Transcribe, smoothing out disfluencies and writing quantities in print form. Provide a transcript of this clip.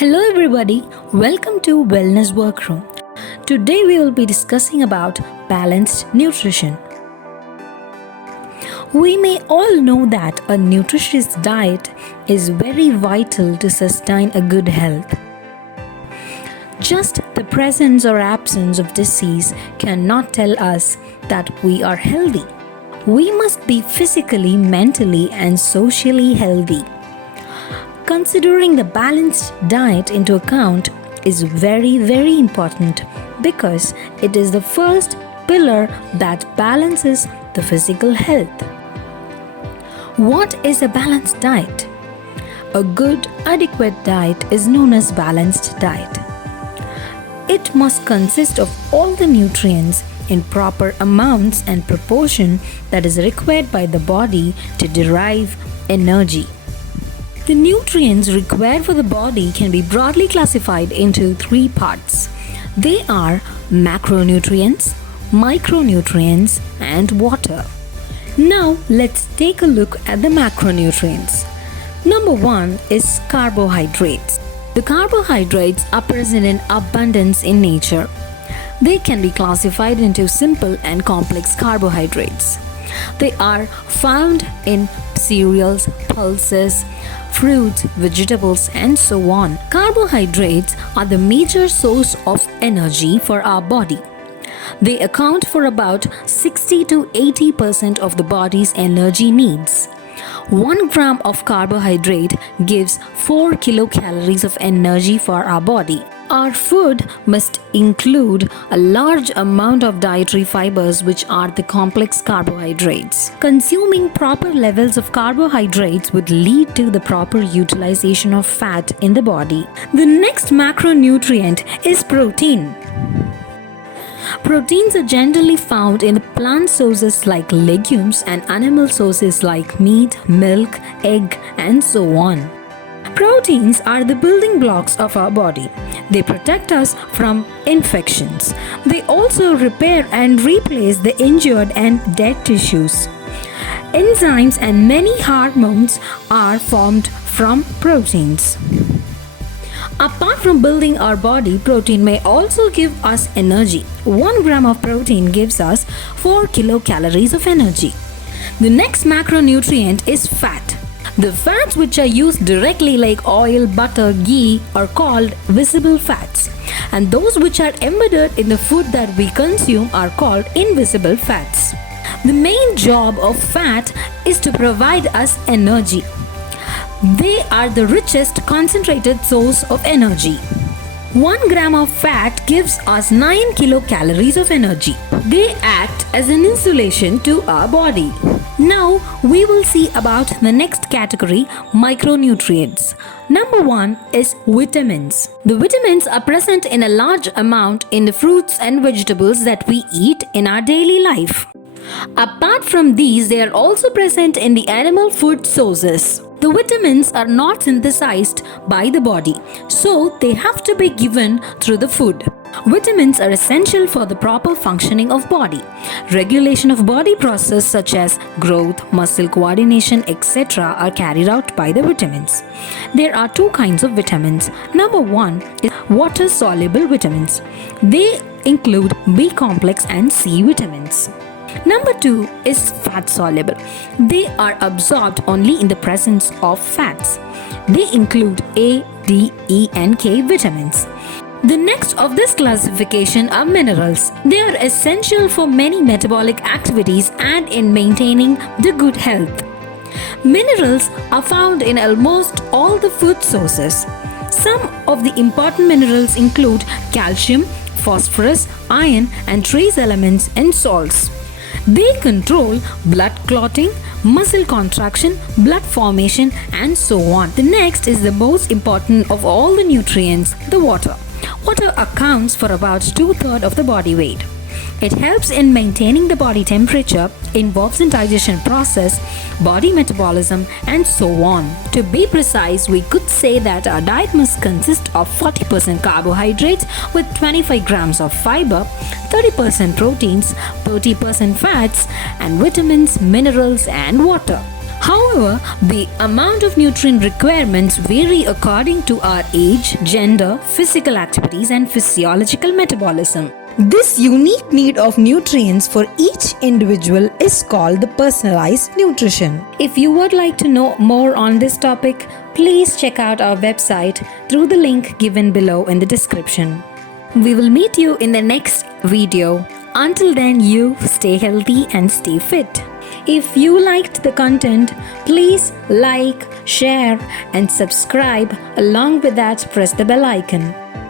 Hello everybody, welcome to Wellness Workroom. Today we will be discussing about balanced nutrition. We may all know that a nutritious diet is very vital to sustain a good health. Just the presence or absence of disease cannot tell us that we are healthy. We must be physically, mentally, and socially healthy. Considering the balanced diet into account is very important because it is the first pillar that balances the physical health. What is a balanced diet? A good, adequate diet is known as balanced diet. It must consist of all the nutrients in proper amounts and proportion that is required by the body to derive energy. The nutrients required for the body can be broadly classified into three parts. They are macronutrients, micronutrients, and water. Now let's take a look at the macronutrients. Number one is carbohydrates. The carbohydrates are present in abundance in nature. They can be classified into simple and complex carbohydrates. They are found in cereals, pulses, fruits, vegetables, and so on. Carbohydrates are the major source of energy for our body. They account for about 60 to 80% of the body's energy needs. 1 gram of carbohydrate gives 4 kilocalories of energy for our body. Our food must include a large amount of dietary fibers, which are the complex carbohydrates. Consuming proper levels of carbohydrates would lead to the proper utilization of fat in the body. The next macronutrient is protein. Proteins are generally found in plant sources like legumes and animal sources like meat, milk, egg, and so on. Proteins are the building blocks of our body. They protect us from infections. They also repair and replace the injured and dead tissues. Enzymes and many hormones are formed from proteins. Apart from building our body, protein may also give us energy. 1 gram of protein gives us 4 kilocalories of energy. The next macronutrient is fat. The fats which are used directly like oil, butter, ghee are called visible fats, and those which are embedded in the food that we consume are called invisible fats. The main job of fat is to provide us energy. They are the richest concentrated source of energy. 1 gram of fat gives us 9 kilocalories of energy. They act as an insulation to our body. Now we will see about the next category, micronutrients. Number one is vitamins. The vitamins are present in a large amount in the fruits and vegetables that we eat in our daily life. Apart from these, they are also present in the animal food sources. The vitamins are not synthesized by the body, so they have to be given through the food. Vitamins are essential for the proper functioning of body. Regulation of body process such as growth, muscle coordination, etc. are carried out by the vitamins. There are two kinds of vitamins. Number one is water-soluble vitamins. They include B complex and C vitamins. Number 2 is fat soluble. They are absorbed only in the presence of fats. They include A, D, E, and K vitamins. The next of this classification are minerals. They are essential for many metabolic activities and in maintaining the good health. Minerals are found in almost all the food sources. Some of the important minerals include calcium, phosphorus, iron, and trace elements and salts. They control blood clotting, muscle contraction, blood formation, and so on. The next is the most important of all the nutrients, the water. Water accounts for about 2/3 of the body weight. It helps in maintaining the body temperature, involves in digestion process, body metabolism, and so on. To be precise, we could say that our diet must consist of 40% carbohydrates with 25 grams of fiber, 30% proteins, 30% fats, and vitamins, minerals, and water. How However, the amount of nutrient requirements vary according to our age, gender, physical activities, and physiological metabolism. This unique need of nutrients for each individual is called the personalized nutrition. If you would like to know more on this topic, please check out our website through the link given below in the description. We will meet you in the next video. Until then, you stay healthy and stay fit. If you liked the content, please like, share, and subscribe. Along with that, press the bell icon.